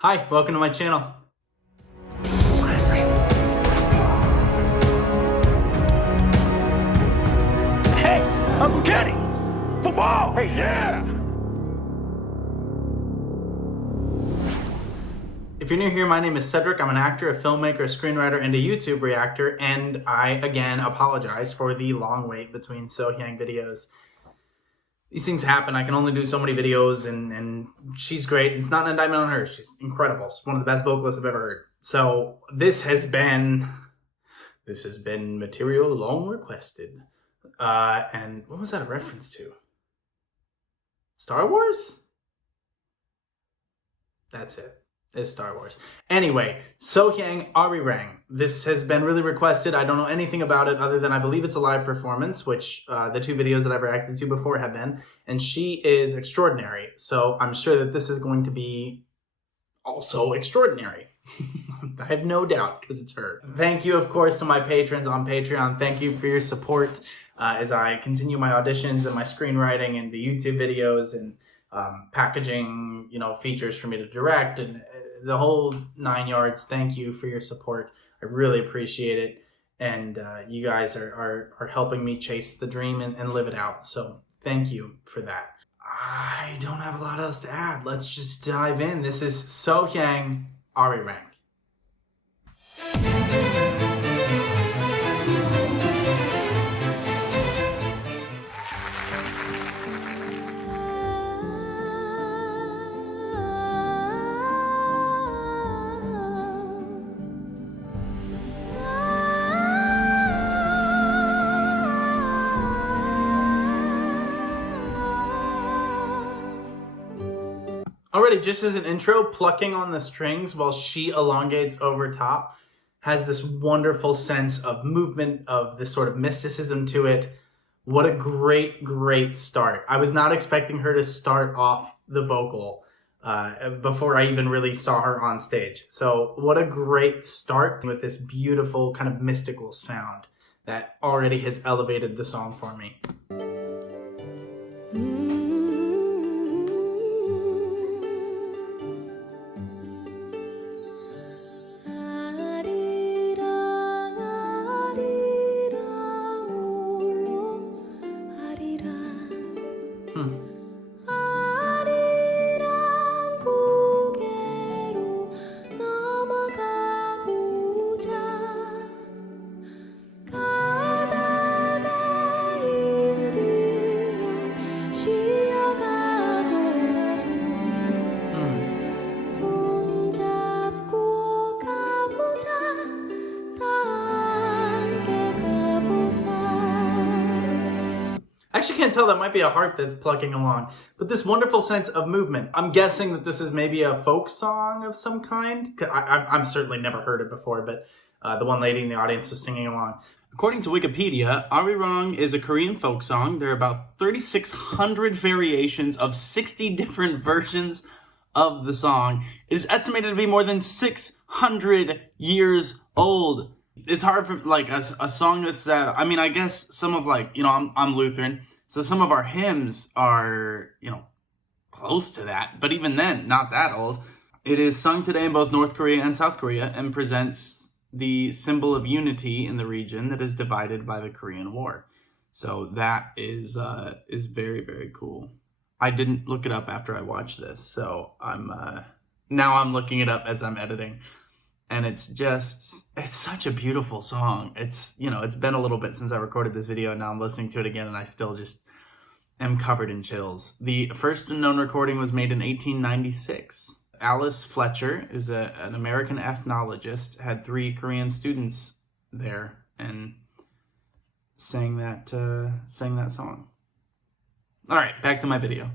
Hi, welcome to my channel. Hey, Uncle Kenny! Football! Hey, yeah! If you're new here, my name is Cedric. I'm an actor, a filmmaker, a screenwriter, and a YouTube reactor, and I, again, apologize for the long wait between So-hyang videos. These things happen. I can only do so many videos, and she's great. It's not an indictment on her. She's incredible. She's one of the best vocalists I've ever heard. So this has been material long requested. And what was that a reference to? Star Wars? That's it. It's Star Wars. Anyway, Sohyang, Arirang. This has been really requested. I don't know anything about it other than I believe it's a live performance, which the two videos that I've reacted to before have been. And she is extraordinary. So I'm sure that this is going to be also extraordinary. I have no doubt because it's her. Thank you, of course, to my patrons on Patreon. Thank you for your support as I continue my auditions and my screenwriting and the YouTube videos and packaging, features for me to direct and the whole 9 yards. Thank you for your support. I really appreciate it. And you guys are helping me chase the dream and live it out. So thank you for that. I don't have a lot else to add. Let's just dive in. This is Sohyang, Arirang. Already, just as an intro, plucking on the strings while she elongates over top has this wonderful sense of movement, of this sort of mysticism to it. What a great, great start. I was not expecting her to start off the vocal before I even really saw her on stage. So what a great start with this beautiful kind of mystical sound that already has elevated the song for me. I actually can't tell, that might be a harp that's plucking along, but this wonderful sense of movement. I'm guessing that this is maybe a folk song of some kind. I've certainly never heard it before, but the one lady in the audience was singing along. According to Wikipedia, Arirang is a Korean folk song. There are about 3,600 variations of 60 different versions of the song. It is estimated to be more than 600 years old. It's hard for like a song that's that. I mean, I guess some of I'm Lutheran, so some of our hymns are close to that, but even then, not that old. It is sung today in both North Korea and South Korea and presents the symbol of unity in the region that is divided by the Korean War. So that is very, very cool. I didn't look it up after I watched this, so now I'm looking it up as I'm editing. And it's such a beautiful song. It's been a little bit since I recorded this video, and now I'm listening to it again, and I still just am covered in chills. The first known recording was made in 1896. Alice Fletcher is an American ethnologist, had 3 Korean students there, and sang that song. All right, back to my video.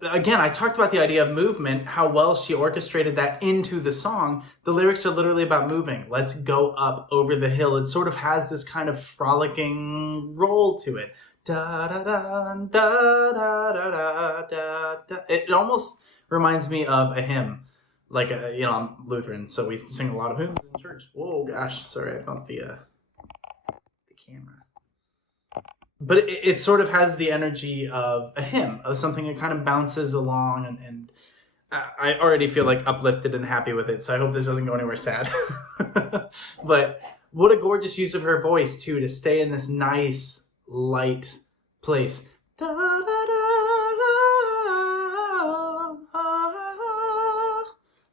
Again, I talked about the idea of movement, how well she orchestrated that into the song. The lyrics are literally about moving. Let's go up over the hill. It sort of has this kind of frolicking roll to it. Da da da da da da da da. It almost reminds me of a hymn. Like I'm Lutheran, so we sing a lot of hymns in church. Whoa, gosh, sorry, I bumped the camera. But it sort of has the energy of a hymn, of something that kind of bounces along and I already feel like uplifted and happy with it, so I hope this doesn't go anywhere sad. But what a gorgeous use of her voice too, to stay in this nice light place. Da, da, da, da,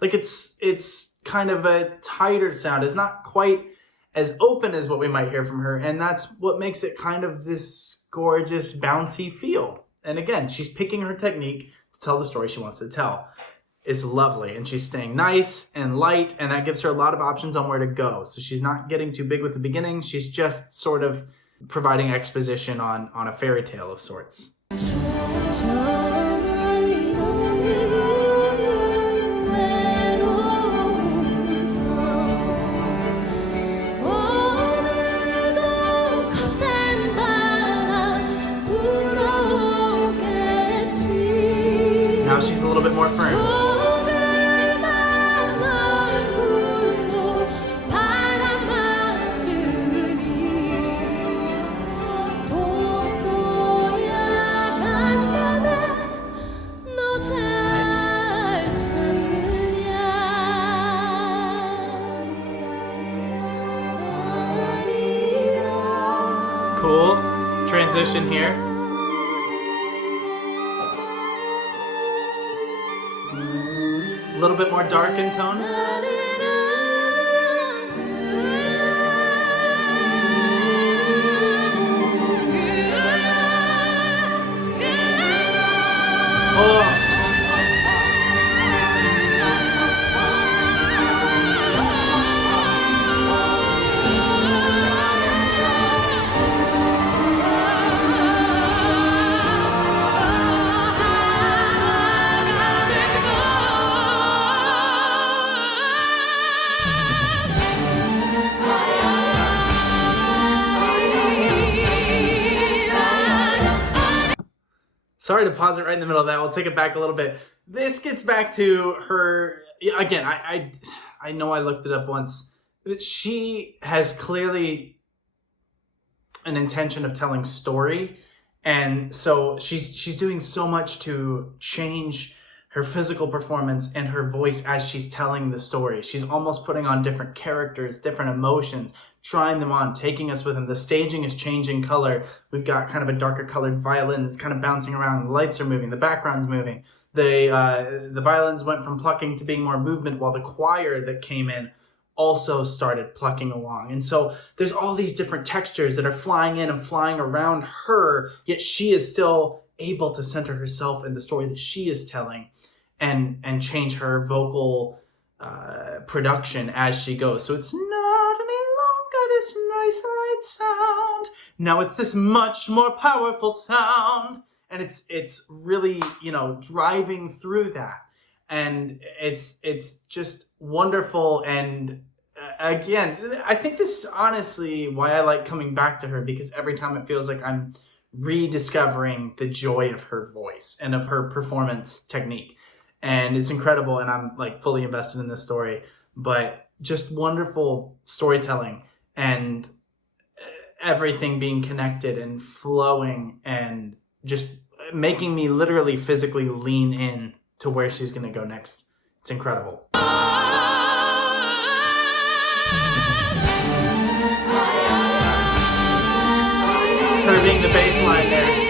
like it's kind of a tighter sound. It's not quite as open as what we might hear from her, and that's what makes it kind of this gorgeous bouncy feel. And again, she's picking her technique to tell the story she wants to tell. It's lovely, and she's staying nice and light, and that gives her a lot of options on where to go. So she's not getting too big with the beginning. She's just sort of providing exposition on a fairy tale of sorts. Now she's a little bit more firm. Cool transition here. A little bit more dark in tone. Oh. Sorry to pause it right in the middle of that. We'll take it back a little bit. This gets back to her again. I know I looked it up once, but she has clearly an intention of telling story, and so she's doing so much to change her physical performance and her voice as she's telling the story. She's almost putting on different characters, different emotions, trying them on, taking us with them. The staging is changing color. We've got kind of a darker colored violin that's kind of bouncing around. The lights are moving. The background's moving. The violins went from plucking to being more movement, while the choir that came in also started plucking along. And so there's all these different textures that are flying in and flying around her, yet she is still able to center herself in the story that she is telling and change her vocal production as she goes. So it's not any longer this nice light sound. Now it's this much more powerful sound. And it's really, driving through that. And it's just wonderful. And again, I think this is honestly why I like coming back to her, because every time it feels like I'm rediscovering the joy of her voice and of her performance technique. And it's incredible, and I'm like fully invested in this story. But just wonderful storytelling and everything being connected and flowing and just making me literally physically lean in to where she's going to go next. It's incredible. Her being the bass line there.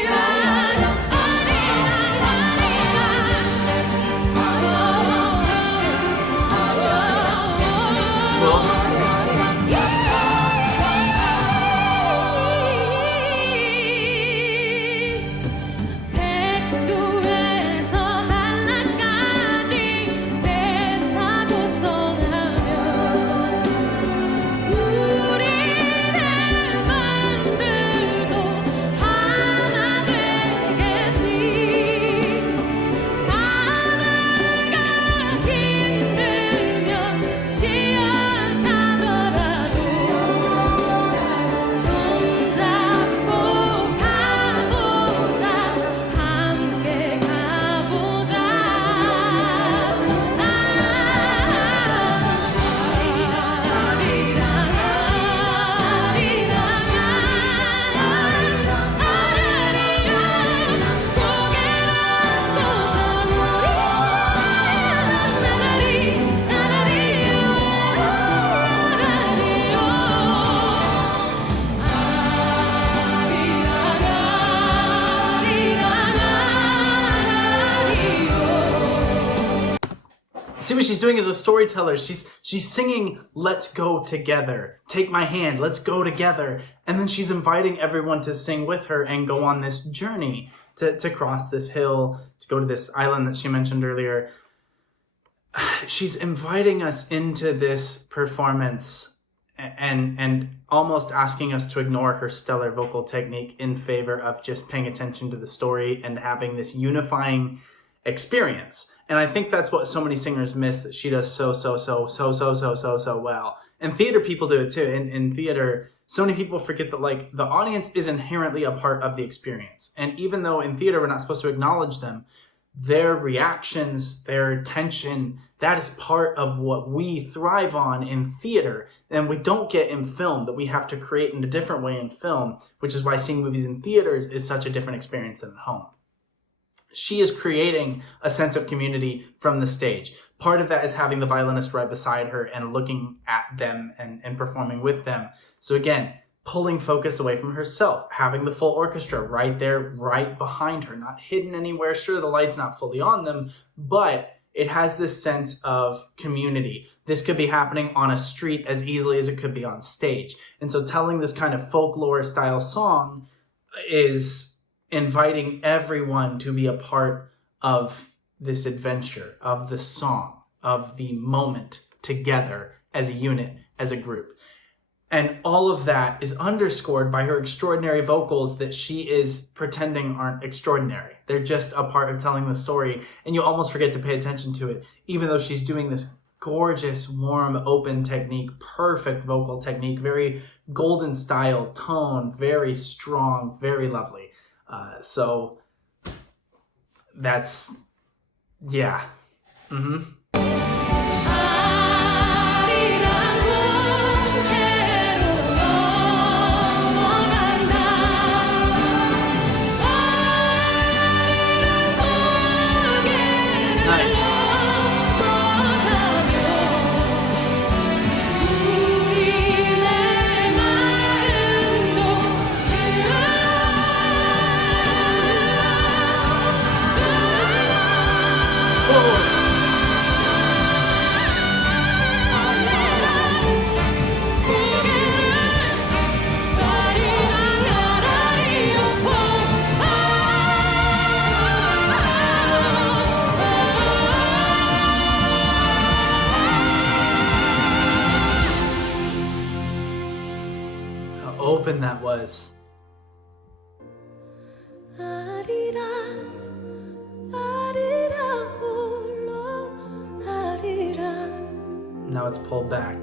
See what she's doing as a storyteller. She's singing, let's go together. Take my hand, let's go together. And then she's inviting everyone to sing with her and go on this journey to cross this hill, to go to this island that she mentioned earlier. She's inviting us into this performance and almost asking us to ignore her stellar vocal technique in favor of just paying attention to the story and having this unifying experience. And I think that's what so many singers miss, that she does so well. And theater people do it too. In theater, so many people forget that like the audience is inherently a part of the experience. And even though in theater we're not supposed to acknowledge them, their reactions, their tension, that is part of what we thrive on in theater, and we don't get in film, that we have to create in a different way in film, which is why seeing movies in theaters is such a different experience than at home. She is creating a sense of community from the stage. Part of that is having the violinist right beside her and looking at them and performing with them. So again, pulling focus away from herself, having the full orchestra right there, right behind her, not hidden anywhere. Sure, the light's not fully on them, but it has this sense of community. This could be happening on a street as easily as it could be on stage. And so telling this kind of folklore style song is inviting everyone to be a part of this adventure, of the song, of the moment together as a unit, as a group. And all of that is underscored by her extraordinary vocals that she is pretending aren't extraordinary. They're just a part of telling the story, and you almost forget to pay attention to it, even though she's doing this gorgeous, warm, open technique, perfect vocal technique, very golden style tone, very strong, very lovely. So that's, yeah. Open that was. Now it's pulled back.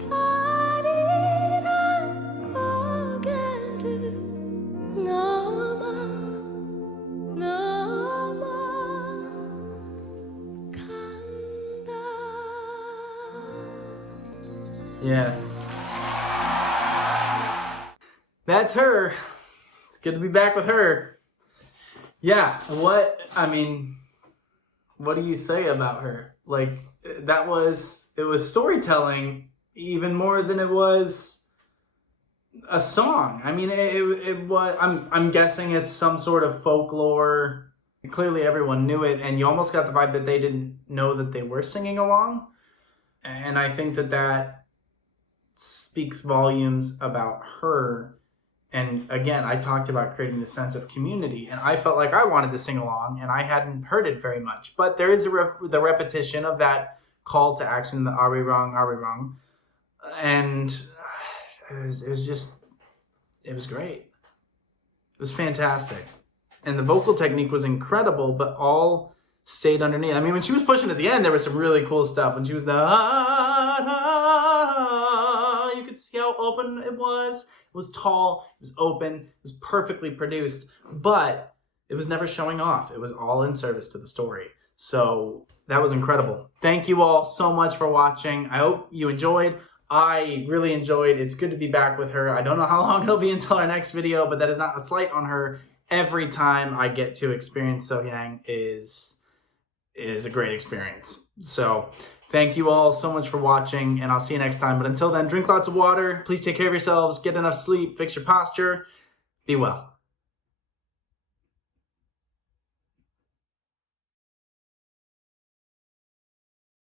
Yeah. That's her. It's good to be back with her. Yeah, what do you say about her? Like, it was storytelling even more than it was a song. I mean, it was, I'm guessing it's some sort of folklore. Clearly everyone knew it, and you almost got the vibe that they didn't know that they were singing along. And I think that speaks volumes about her. And again, I talked about creating this sense of community, and I felt like I wanted to sing along, and I hadn't heard it very much. But there is the repetition of that call to action, the Arirang, Arirang. And it was great. It was fantastic. And the vocal technique was incredible, but all stayed underneath. I mean, when she was pushing at the end, there was some really cool stuff. When she was you could see how open it was. It was tall, it was open, it was perfectly produced, but it was never showing off. It was all in service to the story. So that was incredible. Thank you all so much for watching. I hope you enjoyed. I really enjoyed. It's good to be back with her. I don't know how long it'll be until our next video, but that is not a slight on her. Every time I get to experience So-hyang is a great experience. So thank you all so much for watching, and I'll see you next time. But until then, drink lots of water. Please take care of yourselves. Get enough sleep. Fix your posture. Be well.